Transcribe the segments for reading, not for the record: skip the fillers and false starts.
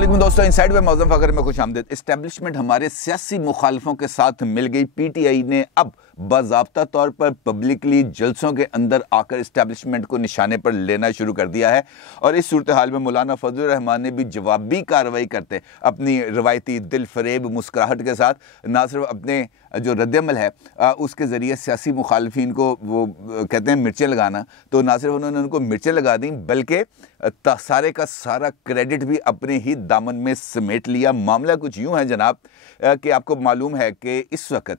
अस्सलाम दोस्तों, इनसाइड में मौज़ूम फ़खर में खुशामदीद। इस्टेब्लिशमेंट हमारे सियासी मुखालिफों के साथ मिल गई। पीटीआई ने अब बाज़ाब्ता तौर पर पब्लिकली जलसों के अंदर आकर इस्टेब्लिशमेंट को निशाने पर लेना शुरू कर दिया है और इस सूरत हाल में मौलाना फजलुर रहमान ने भी जवाबी कार्रवाई करते अपनी रवायती दिल फरेब मुस्कुराहट के साथ न सिर्फ अपने जो रद्दमल है उसके ज़रिए सियासी मुखालफिन को वो कहते हैं मिर्चें लगाना, तो ना सिर्फ उन्होंने उनको मिर्चें लगा दी बल्कि सारे का सारा क्रेडिट भी अपने ही दामन में समेट लिया। मामला कुछ यूँ है जनाब कि आपको मालूम है कि इस वक्त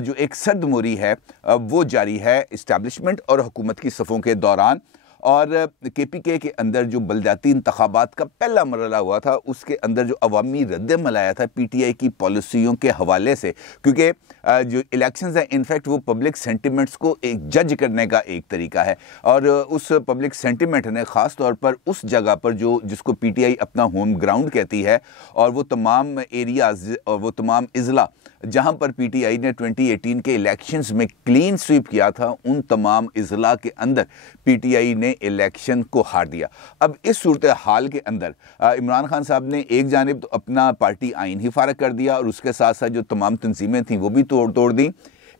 जो एक सर्दमोरी है वो जारी है इस्टेब्लिशमेंट और हुकूमत की सफ़ों के दौरान, और केपीके के अंदर जो बलदियाती इंतखाबात का पहला मरहला हुआ था उसके अंदर जो अवामी रद्दमल आया था पीटीआई की पॉलिसियों के हवाले से, क्योंकि जो इलेक्शंस हैं इनफैक्ट वो पब्लिक सेंटिमेंट्स को एक जज करने का एक तरीका है, और उस पब्लिक सेंटिमेंट ने ख़ास तौर पर उस जगह पर जो जिसको पीटीआई अपना होम ग्राउंड कहती है और वो तमाम एरियाज़ और वो तमाम इज़ला जहां पर पीटीआई ने 2018 के इलेक्शंस में क्लीन स्वीप किया था, उन तमाम इज़ला के अंदर पीटीआई ने इलेक्शन को हार दिया। अब इस सूरत हाल के अंदर इमरान खान साहब ने एक जानिब तो अपना पार्टी आइन ही फारग कर दिया और उसके साथ साथ जो तमाम तंजीमें थीं वो भी तोड़ दी।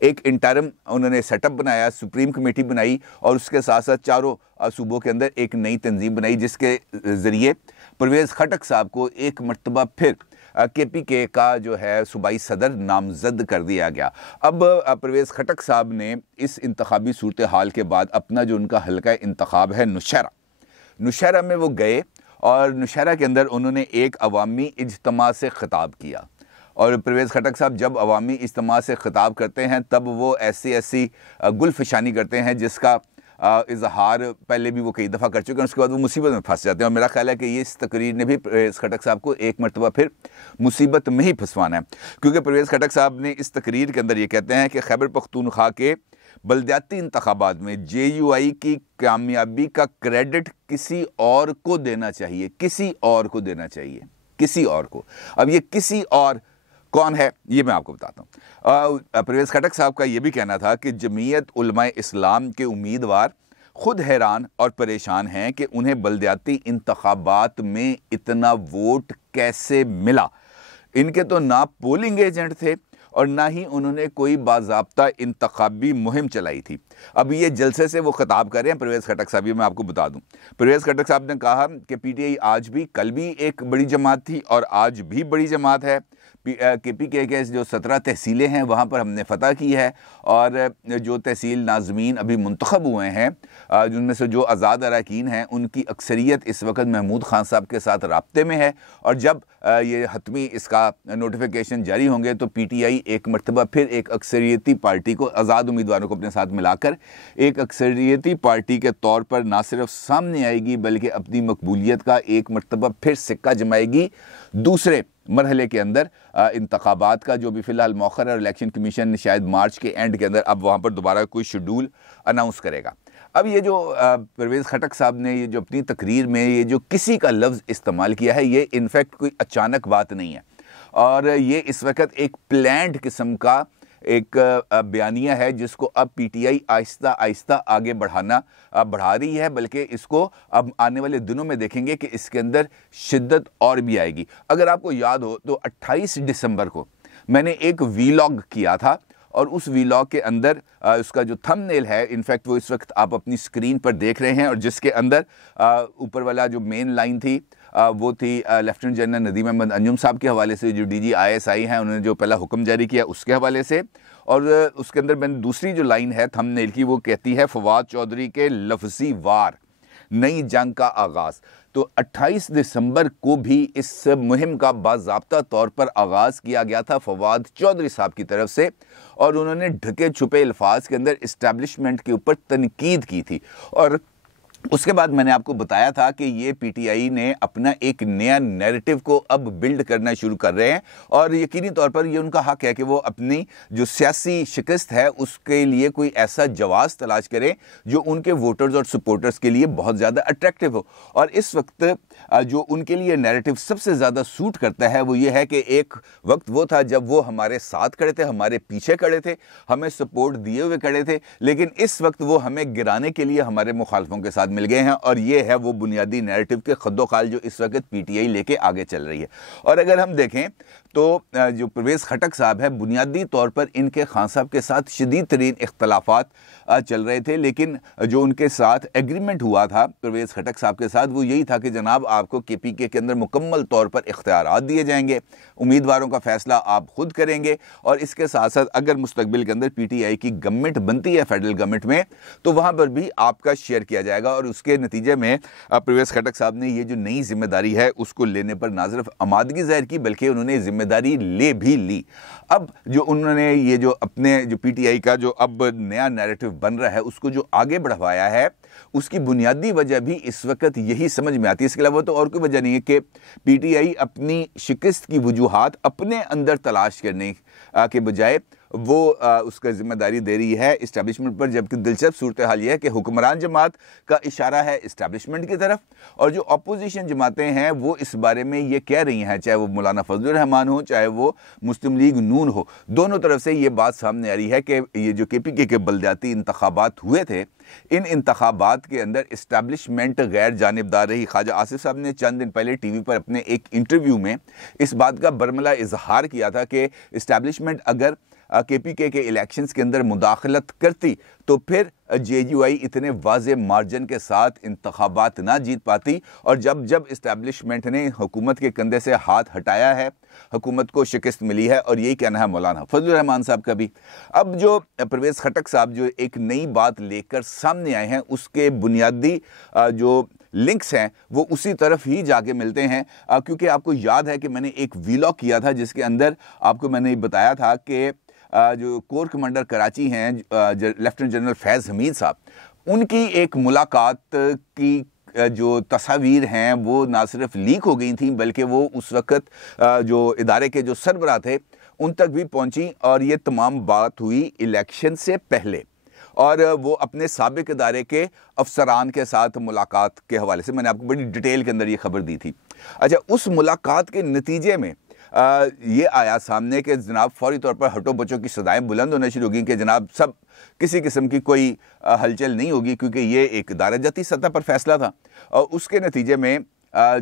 एक इंटरम उन्होंने सेटअप बनाया, सुप्रीम कमेटी बनाई और उसके साथ साथ चारों सूबों के अंदर एक नई तंजीम बनाई जिसके ज़रिए परवेज़ खटक साहब को एक मरतबा फिर केपीके का जो है सूबाई सदर नामजद कर दिया गया। अब परवेज़ खटक साहब ने इस इंतखाबी सूरत हाल के बाद अपना जो उनका हल्का इंतखाब है नौशहरा में वो गए और नौशहरा के अंदर उन्होंने एक अवामी इज्तिमा से ख़िताब किया। और परवेज़ खटक साहब जब अवामी इज्तिमा से ख़िताब करते हैं तब वो ऐसी गुलफशानी करते हैं जिसका इजहार पहले भी वो कई दफ़ा कर चुके हैं, उसके बाद वो मुसीबत में फंस जाते हैं। और मेरा ख्याल है कि ये इस तकरीर ने भी परवेज़ खटक साहब को एक मरतबा फिर मुसीबत में ही फंसवाना है, क्योंकि परवेज़ खटक साहब ने इस तकरीर के अंदर ये कहते हैं कि खैबर पख्तूनख्वा के बलदियाती इंतखाबात में जेयूआई की कामयाबी का क्रेडिट किसी और को देना चाहिए, किसी और को देना चाहिए, किसी और को। अब ये किसी और कौन है ये मैं आपको बताता हूँ। परवेज़ खटक साहब का ये भी कहना था कि जमीयत उलमाए इस्लाम के उम्मीदवार खुद हैरान और परेशान हैं कि उन्हें बलदियाती इंतखाबात में इतना वोट कैसे मिला। इनके तो ना पोलिंग एजेंट थे और ना ही उन्होंने कोई बाज़ाब्ता इंतखाबी मुहिम चलाई थी। अब ये जलसे से वो खिताब कर रहे हैं परवेज़ खटक साहब, ये मैं आपको बता दूं। परवेज़ खटक साहब ने कहा कि पीटीआई आज भी, कल भी एक बड़ी जमात थी और आज भी बड़ी जमात है। केपीके के जो 17 तहसीलें हैं वहाँ पर हमने फ़तह की है और जो तहसील नाज़मीन अभी मुंतखब हुए हैं जिनमें से जो आज़ाद अरकान हैं उनकी अक्सरियत इस वक्त महमूद खान साहब के साथ राब्ते में है। और जब ये हतमी इसका नोटिफिकेशन जारी होंगे तो पीटीआई एक मरतबा फिर एक अक्सरियती पार्टी को, आज़ाद उम्मीदवारों को अपने साथ मिलाकर एक अक्सरियती पार्टी के तौर पर ना सिर्फ सामने आएगी बल्कि अपनी मकबूलियत का एक मरतबा फिर सिक्का जमाएगी दूसरे मरहले के अंदर इंतखाबात का, जो भी फ़िलहाल मौखर और इलेक्शन कमीशन शायद मार्च के एंड के अंदर अब वहाँ पर दोबारा कोई शेड्यूल अनाउंस करेगा। अब ये जो परवेज़ खटक साहब ने ये जो अपनी तकरीर में ये जो किसी का लफ्ज़ इस्तेमाल किया है ये इनफैक्ट कोई अचानक बात नहीं है और ये इस वक्त एक प्लान्ड किस्म का एक बयानिया है जिसको अब पीटीआई आहिस्ता आहिस्ता आगे बढ़ा रही है, बल्कि इसको अब आने वाले दिनों में देखेंगे कि इसके अंदर शिद्दत और भी आएगी। अगर आपको याद हो तो 28 दिसंबर को मैंने एक वीलॉग किया था और उस वीलॉग के अंदर उसका जो थंबनेल है इनफैक्ट वो इस वक्त आप अपनी स्क्रीन पर देख रहे हैं और जिसके अंदर ऊपर वाला जो मेन लाइन थी वो थी लेफ्टिनेंट जनरल नदीम अहमद अंजुम साहब के हवाले से, जो डीजी आईएसआई हैं उन्होंने जो पहला हुक्म जारी किया उसके हवाले से, और उसके अंदर मैंने दूसरी जो लाइन है थंबनेल की वो कहती है फवाद चौधरी के लफ्ज़ी वार, नई जंग का आगाज़। तो 28 दिसंबर को भी इस मुहिम का बाज़ाब्ता तौर पर आगाज़ किया गया था फवाद चौधरी साहब की तरफ से और उन्होंने ढके छुपे अल्फाज के अंदर इस्टेब्लिशमेंट के ऊपर तनकीद की थी। और उसके बाद मैंने आपको बताया था कि ये पीटीआई ने अपना एक नया नैरेटिव को अब बिल्ड करना शुरू कर रहे हैं और यकीनी तौर पर ये उनका हक है कि वो अपनी जो सियासी शिकस्त है उसके लिए कोई ऐसा जवाब तलाश करें जो उनके वोटर्स और सपोर्टर्स के लिए बहुत ज़्यादा अट्रैक्टिव हो। और इस वक्त जो उनके लिए नैरेटिव सबसे ज़्यादा सूट करता है वो ये है कि एक वक्त वो था जब वो हमारे साथ खड़े थे, हमारे पीछे खड़े थे, हमें सपोर्ट दिए हुए खड़े थे, लेकिन इस वक्त वो हमें गिराने के लिए हमारे मुखालफों के साथ मिल गए हैं और ये है वो बुनियादी नैरेटिव के खद्दोखाल जो इस वक्त पीटीआई लेके आगे चल रही है। और अगर हम देखें तो जो परवेज़ खटक साहब है, बुनियादी तौर पर इनके खान साहब के साथ शदीद तरीन इख्तलाफात चल रहे थे, लेकिन जो उनके साथ एग्रीमेंट हुआ था परवेज़ खटक साहब के साथ वो यही था कि जनाब आपको केपीके के अंदर मुकम्मल तौर पर इख्तियारात दिए जाएंगे, उम्मीदवारों का फैसला आप खुद करेंगे और इसके साथ साथ अगर मुस्तकबिल के अंदर पीटीआई की गवर्नमेंट बनती है फेडरल गवर्नमेंट में तो वहाँ पर भी आपका शेयर किया जाएगा। और उसके नतीजे में परवेज़ खटक साहब ने ये जो नई जिम्मेदारी है उसको लेने पर ना सिर्फ आमादगी जाहिर की बल्कि उन्होंने जिम्मेदारी ले भी ली। अब जो उन्होंने ये जो अपने जो पीटीआई का जो अब नया नैरेटिव बन रहा है उसको जो आगे बढ़वाया है उसकी बुनियादी वजह भी इस वक्त यही समझ में आती है। इसके अलावा तो और कोई वजह नहीं है कि पीटीआई अपनी शिकस्त की वजूहात अपने अंदर तलाश करने के बजाय वो उसका जिम्मेदारी दे रही है इस्टेब्लिशमेंट पर, जबकि दिलचस्प सूरत हाल यह है कि हुक्मरान जमात का इशारा है इस्टेब्लिशमेंट की तरफ और जो अपोजिशन जमातें हैं वो इस बारे में ये कह रही हैं, चाहे वो मौलाना फजलुर रहमान हो चाहे वो मुस्लिम लीग नून हो, दोनों तरफ से ये बात सामने आ रही है कि ये जो केपीके के बलदियाती इंतखाबात हुए थे इन इंतखाबात के अंदर इस्टेब्लिशमेंट गैर जानिबदार रही। ख्वाजा आसिफ साहब ने चंद दिन पहले टीवी पर अपने एक इंटरव्यू में इस बात का बरमला इजहार किया था कि इस्टेब्लिशमेंट अगर केपीके के इलेक्शंस के अंदर मुदाखलत करती तो फिर जेयूआई इतने वाज़े मार्जिन के साथ इंतखाबात ना जीत पाती और जब जब इस्टेब्लिशमेंट ने हुकूमत के कंधे से हाथ हटाया है हुकूमत को शिकस्त मिली है। और यही कहना है मौलाना फजलुर रहमान साहब का भी। अब जो परवेज़ खटक साहब जो एक नई बात लेकर सामने आए हैं उसके बुनियादी जो लिंक्स हैं वो उसी तरफ ही जाके मिलते हैं, क्योंकि आपको याद है कि मैंने एक वीलॉग किया था जिसके अंदर आपको मैंने बताया था कि जो कोर कमांडर कराची हैं लेफ्टिनेंट जनरल फैज़ हमीद साहब, उनकी एक मुलाकात की जो तस्वीर हैं वो ना सिर्फ लीक हो गई थी बल्कि वो उस वक़्त जो इदारे के जो सरबराह थे उन तक भी पहुंची और ये तमाम बात हुई इलेक्शन से पहले और वो अपने साबिक इदारे के अफसरान के साथ मुलाकात के हवाले से मैंने आपको बड़ी डिटेल के अंदर ये खबर दी थी। अच्छा, उस मुलाकात के नतीजे में ये आया सामने कि जनाब फौरी तौर पर हटो बचो की सदाएं बुलंद होना शुरू हो गई कि जनाब सब किसी किस्म की कोई हलचल नहीं होगी क्योंकि ये एक दायराजती सतह पर फैसला था और उसके नतीजे में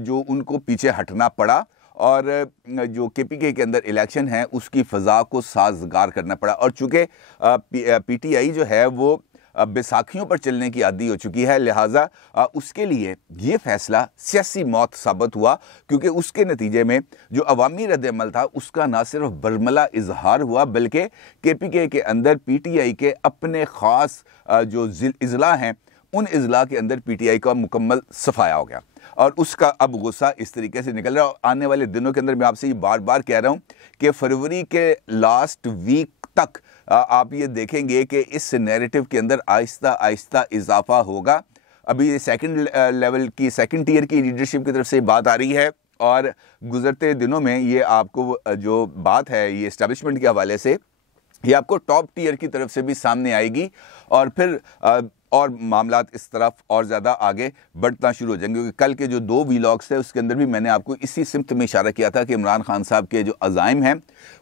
जो उनको पीछे हटना पड़ा और जो केपीके के अंदर इलेक्शन है उसकी फ़ज़ा को साजगार करना पड़ा। और चूँकि पीटीआई जो है वो बैसाखियों पर चलने की आदी हो चुकी है, लिहाजा उसके लिए ये फ़ैसला सियासी मौत साबित हुआ क्योंकि उसके नतीजे में जो अवामी रद्द-ए-अमल था उसका ना सिर्फ बरमला इजहार हुआ बल्कि केपीके के अंदर पीटीआई के अपने ख़ास जो इज़ला हैं उन इज़ला के अंदर पीटीआई का मुकम्मल सफाया हो गया और उसका अब गुस्सा इस तरीके से निकल रहा है। आने वाले दिनों के अंदर मैं आपसे ये बार बार कह रहा हूँ कि फरवरी के लास्ट वीक तक आप ये देखेंगे कि इस नैरेटिव के अंदर आहिस्ता आहिस्ता इजाफा होगा। अभी सेकंड लेवल की सेकंड टियर की लीडरशिप की तरफ से बात आ रही है और गुजरते दिनों में ये आपको जो बात है ये एस्टेब्लिशमेंट के हवाले से ये आपको टॉप टियर की तरफ से भी सामने आएगी और फिर और मामलात इस तरफ और ज़्यादा आगे बढ़ना शुरू हो जाएंगे। क्योंकि कल के जो 2 वीलॉग्स थे उसके अंदर भी मैंने आपको इसी सिमत में इशारा किया था कि इमरान खान साहब के जो अज़ाइम हैं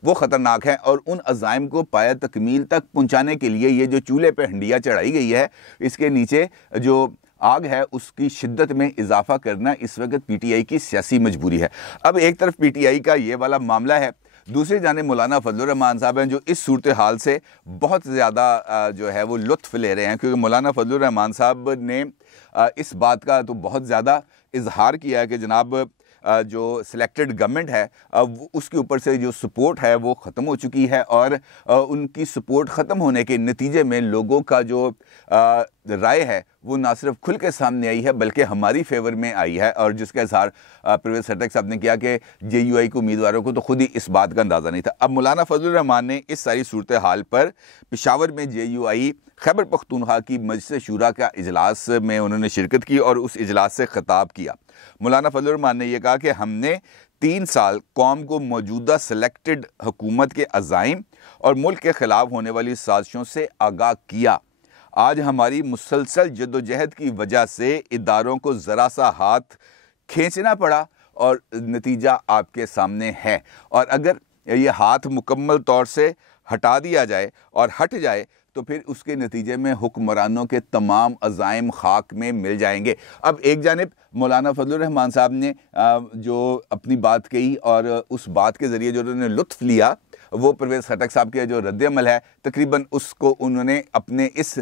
वो ख़तरनाक हैं और उन अज़ाइम को पाया तकमील तक पहुँचाने के लिए ये जो चूल्हे पर हंडिया चढ़ाई गई है इसके नीचे जो आग है उसकी शिद्दत में इजाफा करना इस वक्त पीटीआई की सियासी मजबूरी है। अब एक तरफ पीटीआई का ये वाला मामला है, दूसरी जाने मौलाना फजलुर रहमान साहब हैं जो इस सूरत हाल से बहुत ज़्यादा जो है वो लुत्फ़ ले रहे हैं क्योंकि मौलाना फजलुर रहमान साहब ने इस बात का तो बहुत ज़्यादा इजहार किया है कि जनाब जो सिलेक्टेड गवर्नमेंट है उसके ऊपर से जो सपोर्ट है वो ख़त्म हो चुकी है और उनकी सपोर्ट ख़त्म होने के नतीजे में लोगों का जो राय है वो ना सिर्फ खुल के सामने आई है बल्कि हमारी फेवर में आई है और जिसका इजहार परवेज़ खटक साहब ने किया कि जेयूआई के उम्मीदवारों को तो खुद ही इस बात का अंदाज़ा नहीं था। अब मौलाना फजलुर रहमान ने इस सारी सूरत हाल पर पेशावर में जेयूआई खैबर पख्तूनख्वा की मजलिस शूरा का इजलास में उन्होंने शिरकत की और उस इजलास से खिताब किया। मौलाना फजलुर रहमान ने यह कहा कि हमने 3 साल कौम को मौजूदा सेलेक्टेड हुकूमत के अज़ाइम और मुल्क के ख़िलाफ़ होने वाली साजिशों से आगाह किया। आज हमारी मुसलसल जद्दोजहद की वजह से इदारों को ज़रा सा हाथ खींचना पड़ा और नतीजा आपके सामने है और अगर ये हाथ मुकम्मल तौर से हटा दिया जाए और हट जाए तो फिर उसके नतीजे में हुक्मरानों के तमाम अज़ाइम खाक में मिल जाएंगे। अब एक जानिब मौलाना फजलुर रहमान साहब ने जो अपनी बात कही और उस बात के ज़रिए जो उन्होंने लुत्फ़ लिया वो परवेज़ खटक साहब के जो रद्द-ए-अमल है तकरीबन उसको उन्होंने अपने इस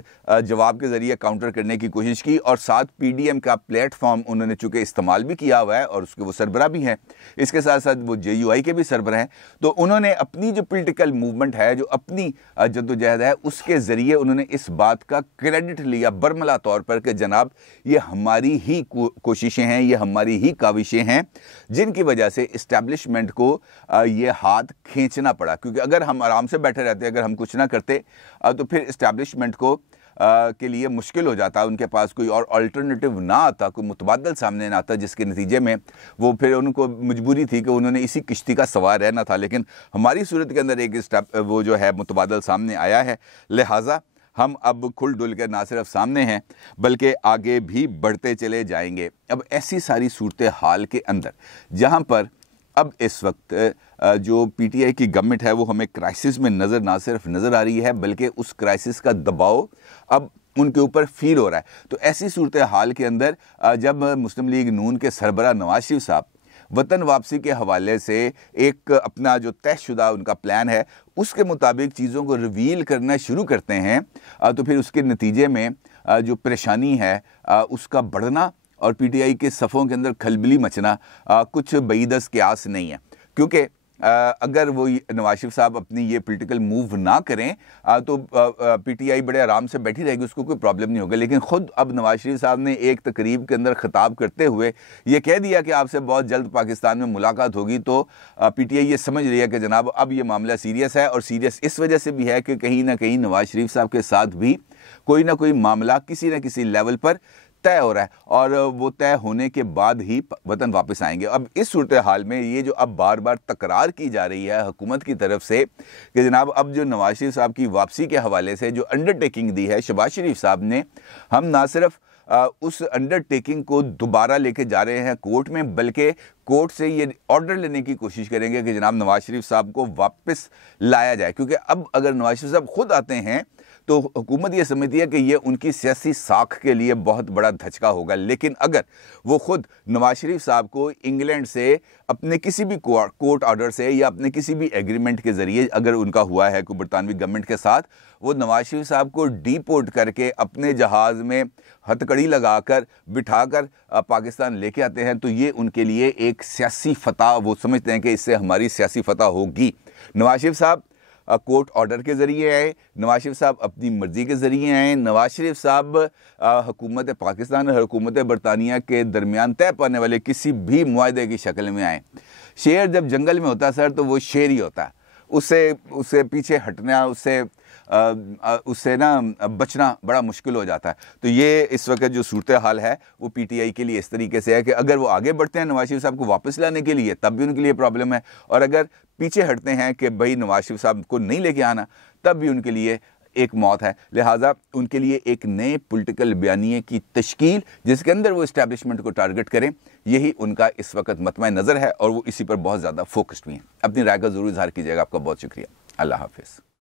जवाब के ज़रिए काउंटर करने की कोशिश की और साथ पीडीएम का प्लेटफॉर्म उन्होंने चूँकि इस्तेमाल भी किया हुआ है और उसके वो सरबराह भी हैं, इसके साथ साथ वो जेयूआई के भी सरबराह हैं। तो उन्होंने अपनी जो पॉलिटिकल मूवमेंट है, जो अपनी जद्दोजहद है, उसके ज़रिए उन्होंने इस बात का क्रेडिट लिया बरमला तौर पर कि जनाब ये हमारी ही कोशिशें हैं, ये हमारी ही काविशें हैं जिनकी वजह से इस्टेब्लिशमेंट को ये हाथ खींचना पड़ा। क्योंकि अगर हम आराम से बैठे रहते, अगर हम कुछ ना करते तो फिर इस्टेब्लिशमेंट को के लिए मुश्किल हो जाता, उनके पास कोई और अल्टरनेटिव ना आता, कोई मुतबादल सामने ना आता, जिसके नतीजे में वो फिर उनको मजबूरी थी कि उन्होंने इसी किश्ती का सवार रहना था। लेकिन हमारी सूरत के अंदर एक स्टेप वो जो है मुतबादल सामने आया है, लिहाजा हम अब खुल डुल कर ना सिर्फ सामने हैं बल्कि आगे भी बढ़ते चले जाएंगे। अब ऐसी सारी सूरत हाल के अंदर जहाँ पर अब इस वक्त जो पीटीआई की गवर्नमेंट है वो हमें क्राइसिस में ना सिर्फ नज़र आ रही है बल्कि उस क्राइसिस का दबाव अब उनके ऊपर फील हो रहा है। तो ऐसी सूरत हाल के अंदर जब मुस्लिम लीग नून के सरबराह नवाज शरीफ साहब वतन वापसी के हवाले से एक अपना जो तयशुदा उनका प्लान है उसके मुताबिक चीज़ों को रिवील करना शुरू करते हैं तो फिर उसके नतीजे में जो परेशानी है उसका बढ़ना और पीटीआई के सफ़ों के अंदर खलबली मचना कुछ बईदस के आस नहीं है। क्योंकि अगर वो नवाज शरीफ साहब अपनी ये पॉलिटिकल मूव ना करें तो पीटीआई बड़े आराम से बैठी रहेगी, उसको कोई प्रॉब्लम नहीं होगा। लेकिन ख़ुद अब नवाज शरीफ साहब ने एक तकरीब के अंदर ख़िताब करते हुए ये कह दिया कि आपसे बहुत जल्द पाकिस्तान में मुलाकात होगी। तो पीटीआई ये समझ रही है कि जनाब अब ये मामला सीरियस है, और सीरियस इस वजह से भी है कि कहीं ना कहीं नवाज शरीफ साहब के साथ भी कोई ना कोई मामला किसी न किसी लेवल पर तय हो रहा है और वो तय होने के बाद ही वतन वापस आएंगे। अब इस सूरत हाल में ये जो अब बार बार तकरार की जा रही है हुकूमत की तरफ से कि जनाब अब जो नवाज शरीफ साहब की वापसी के हवाले से जो अंडरटेकिंग दी है शहबाज शरीफ साहब ने, हम ना सिर्फ उस अंडरटेकिंग को दोबारा लेके जा रहे हैं कोर्ट में बल्कि कोर्ट से ये ऑर्डर लेने की कोशिश करेंगे कि जनाब नवाज शरीफ साहब को वापस लाया जाए। क्योंकि अब अगर नवाज शरीफ साहब खुद आते हैं तो हुकूमत ये समझती है कि ये उनकी सियासी साख के लिए बहुत बड़ा धचका होगा। लेकिन अगर वो खुद नवाज शरीफ साहब को इंग्लैंड से अपने किसी भी कोर्ट ऑर्डर से या अपने किसी भी एग्रीमेंट के ज़रिए अगर उनका हुआ है कोई बरतानवी गवर्नमेंट के साथ, वो नवाज शरीफ साहब को डीपोर्ट करके अपने जहाज़ में हथकड़ी लगाकर बिठाकर पाकिस्तान लेके आते हैं तो ये उनके लिए एक सियासी फतह, वो समझते हैं कि इससे हमारी सियासी फतह होगी। नवाज शरीफ साहब कोर्ट ऑर्डर के ज़रिए आए, नवाज शरीफ साहब अपनी मर्ज़ी के ज़रिए आए, नवाज शरीफ साहब हुकूमत पाकिस्तान और हुकूमत बरतानिया के दरमियान तय पाने वाले किसी भी मुआहदे की शक्ल में आए। शेर जब जंगल में होता सर तो वो शेर ही होता है, उससे पीछे हटना, उससे ना बचना बड़ा मुश्किल हो जाता है। तो ये इस वक्त जो सूरत हाल है वो पीटीआई के लिए इस तरीके से है कि अगर वो आगे बढ़ते हैं नवाज शरीफ साहब को वापस लाने के लिए तब भी उनके लिए प्रॉब्लम है, और अगर पीछे हटते हैं कि भाई नवाज शरीफ साहब को नहीं लेके आना तब भी उनके लिए एक मौत है। लिहाजा उनके लिए एक नए पॉलिटिकल बयानिए की तश्कील जिसके अंदर वो इस्टेब्लिशमेंट को टारगेट करें, यही उनका इस वक्त मतमा नज़र है और वो इसी पर बहुत ज़्यादा फोकस्ड भी हैं। अपनी राय का ज़रूर इज़हार कीजिएगा। आपका बहुत शुक्रिया। अल्लाह हाफिज़।